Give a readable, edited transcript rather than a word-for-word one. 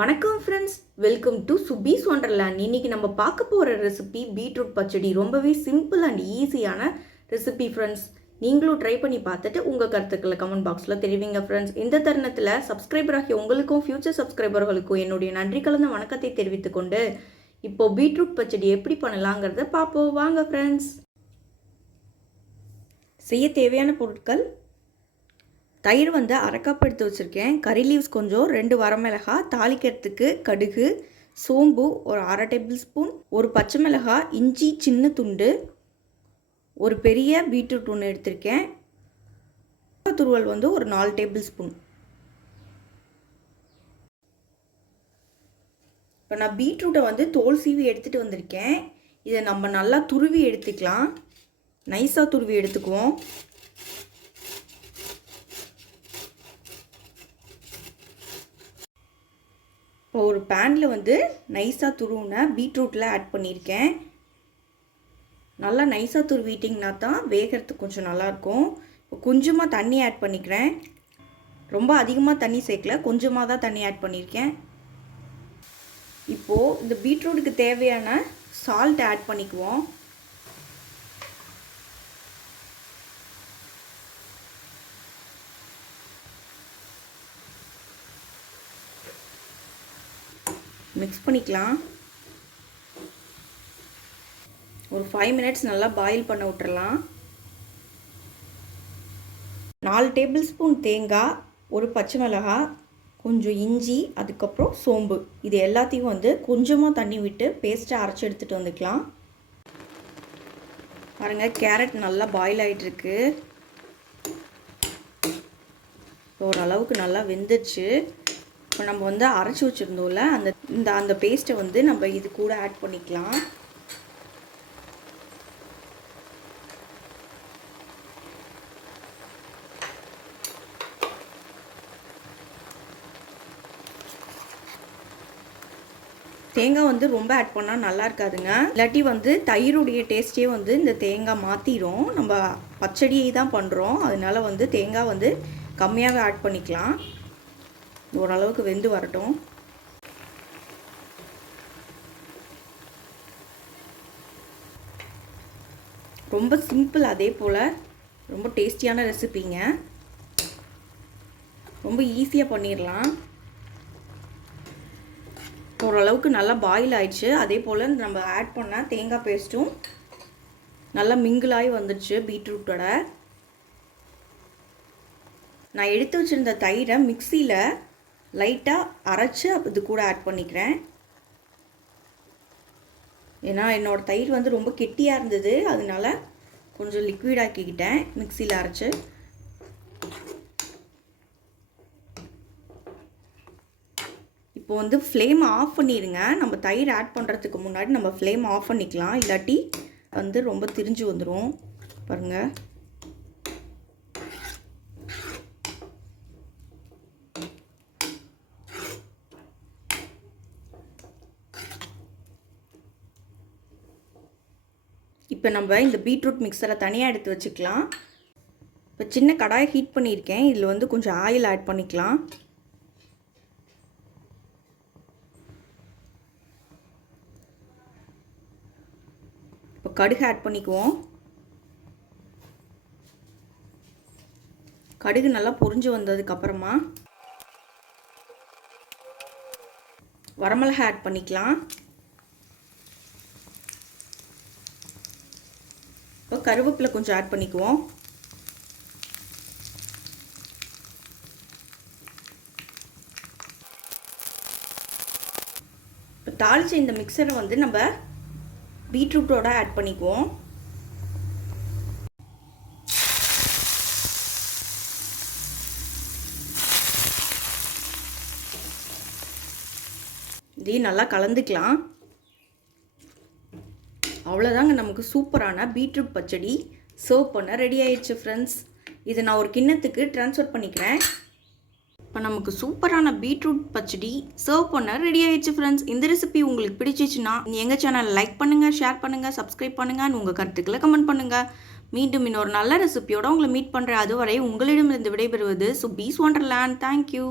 வணக்கம் friends, welcome to சுபீஸ் wonderland. இன்றைக்கி நம்ம பார்க்க போகிற ரெசிபி பீட்ரூட் பச்சடி. ரொம்பவே சிம்பிள் அண்ட் ஈஸியான ரெசிபி ஃப்ரெண்ட்ஸ். நீங்களும் ட்ரை பண்ணி பார்த்துட்டு உங்கள் கருத்துக்களை கமெண்ட் பாக்ஸில் தெரிவிங்க ஃப்ரெண்ட்ஸ். இந்த தருணத்தில் சப்ஸ்கிரைபர் ஆகிய உங்களுக்கும் ஃப்யூச்சர் சப்ஸ்கிரைபர்களுக்கும் என்னுடைய நன்றி கலந்த வணக்கத்தை தெரிவித்துக்கொண்டு இப்போது பீட்ரூட் பச்சடி எப்படி பண்ணலாங்கிறத பார்ப்போம். வாங்க ஃப்ரெண்ட்ஸ். செய்ய தேவையான பொருட்கள்: தயிர் அரை கப் எடுத்து வச்சுருக்கேன், கறி லீவ்ஸ் கொஞ்சம், 2 வரமிளகாய், தாளிக்கிறதுக்கு கடுகு, சோம்பு ஒரு 1/2 டேபிள் ஸ்பூன், ஒரு பச்சை மிளகாய், இஞ்சி சின்ன துண்டு, ஒரு பெரிய பீட்ரூட் ஒன்று எடுத்திருக்கேன், துருவல் ஒரு 4 டேபிள் ஸ்பூன். இப்போ நான் பீட்ரூட்டை தோல் சீவி எடுத்துகிட்டு வந்திருக்கேன். இதை நம்ம நல்லா துருவி எடுத்துக்கலாம். நைஸாக துருவி எடுத்துக்குவோம். இப்போ ஒரு பேனில் நைஸாக துருவின பீட்ரூட்டில் ஆட் பண்ணியிருக்கேன். நல்லா நைஸாக துருவிட்டிங்கன்னா தான் வேகிறதுக்கு கொஞ்சம் நல்லாயிருக்கும். இப்போ கொஞ்சமாக தண்ணி ஆட் பண்ணிக்கிறேன். ரொம்ப அதிகமாக தண்ணி சேர்க்கல, கொஞ்சமாக தான் தண்ணி ஆட் பண்ணியிருக்கேன். இப்போது இந்த பீட்ரூட்டுக்கு தேவையான சால்ட் ஆட் பண்ணிக்குவோம். மிக்ஸ் பண்ணிக்கலாம். ஒரு 5 மினிட்ஸ் நல்லா பாயில் பண்ண விட்டுறலாம். 4 டேபிள் ஸ்பூன் தேங்காய், ஒரு பச்சை மிளகாய், கொஞ்சம் இஞ்சி, அதுக்கப்புறம் சோம்பு, இது எல்லாத்தையும் கொஞ்சமாக தண்ணி விட்டு பேஸ்ட்டாக அரைச்சி எடுத்துகிட்டு வந்துக்கலாம். பாருங்கள், கேரட் நல்லா பாயில் ஆகிட்டுருக்கு. ஓரளவுக்கு நல்லா வெந்துச்சு. இப்போ நம்ம அரைச்சி வச்சுருந்தோம்ல அந்த பேஸ்ட்டை நம்ம இது கூட ஆட் பண்ணிக்கலாம். தேங்காய் ரொம்ப ஆட் பண்ணால் நல்லா இருக்காதுங்க. இல்லாட்டி தயிருடைய டேஸ்ட்டே இந்த தேங்காய் மாற்றிடும். நம்ம பச்சடியை தான் பண்ணுறோம், அதனால தேங்காய் கம்மியாகவே ஆட் பண்ணிக்கலாம். ஓரளவுக்கு வெந்து வரட்டும். ரொம்ப சிம்பிள், அதே போல் ரொம்ப டேஸ்டியான ரெசிபிங்க. ரொம்ப ஈஸியாக பண்ணிடலாம். ஓரளவுக்கு நல்லா பாயில் ஆயிடுச்சு. அதே போல் நம்ம ஆட் பண்ண தேங்காய் பேஸ்ட்டும் நல்லா மிங்கிளாகி வந்துடுச்சு பீட்ரூட்டோட. நான் எடுத்து வச்சுருந்த தயிரை மிக்சியில் லைட்டாக அரைச்சி இது கூட ஆட் பண்ணிக்கிறேன். ஏன்னா என்னோடய தயிர் ரொம்ப கெட்டியாக இருந்தது, அதனால கொஞ்சம் லிக்விடாக்கிக்கிட்டேன் மிக்சியில் அரைச்சி. இப்போ ஃப்ளேம் ஆஃப் பண்ணிடுங்க. நம்ம தயிர் ஆட் பண்ணுறதுக்கு முன்னாடி நம்ம ஃப்ளேம் ஆஃப் பண்ணிக்கலாம், இல்லாட்டி ரொம்ப திரிஞ்சு வந்துடும். பாருங்கள், இப்போ நம்ம இந்த பீட்ரூட் மிக்சரை தனியாக எடுத்து வச்சுக்கலாம். இப்போ சின்ன கடாயை ஹீட் பண்ணியிருக்கேன். இதில் கொஞ்சம் ஆயில் ஆட் பண்ணிக்கலாம். இப்போ கடுகு ஆட் பண்ணிக்குவோம். கடுகு நல்லா பொரிஞ்சு வந்ததுக்கப்புறமா வரமிளகாய் ஆட் பண்ணிக்கலாம். இப்போ கருவேப்பிலை கொஞ்சம் ஆட் பண்ணிக்குவோம். இப்போ தாளிச்ச இந்த மிக்சரை நம்ம பீட்ரூட்டோட ஆட் பண்ணிக்குவோம். இதையும் நல்லா கலந்துக்கலாம். அவ்வளோதாங்க, நமக்கு சூப்பரான பீட்ரூட் பச்சடி சர்வ் பண்ண ரெடி ஆயிடுச்சு ஃப்ரெண்ட்ஸ். இதை நான் ஒரு கிண்ணத்துக்கு ட்ரான்ஸ்ஃபர் பண்ணிக்கிறேன். இப்போ நமக்கு சூப்பரான பீட்ரூட் பச்சடி சர்வ் பண்ண ரெடி ஆயிடுச்சு ஃப்ரெண்ட்ஸ். இந்த ரெசிபி உங்களுக்கு பிடிச்சிச்சுன்னா எங்கள் சேனல் லைக் பண்ணுங்கள், ஷேர் பண்ணுங்கள், சப்ஸ்கிரைப் பண்ணுங்கள், உங்கள் கருத்துக்களை கமெண்ட் பண்ணுங்கள். மீண்டும் இன்னொரு நல்ல ரெசிபியோட உங்களை மீட் பண்ணுறேன். அதுவரை உங்களிடமிருந்து விடைபெறுவது சுபீஸ் ஒண்டர்லேண்ட். தேங்க்யூ.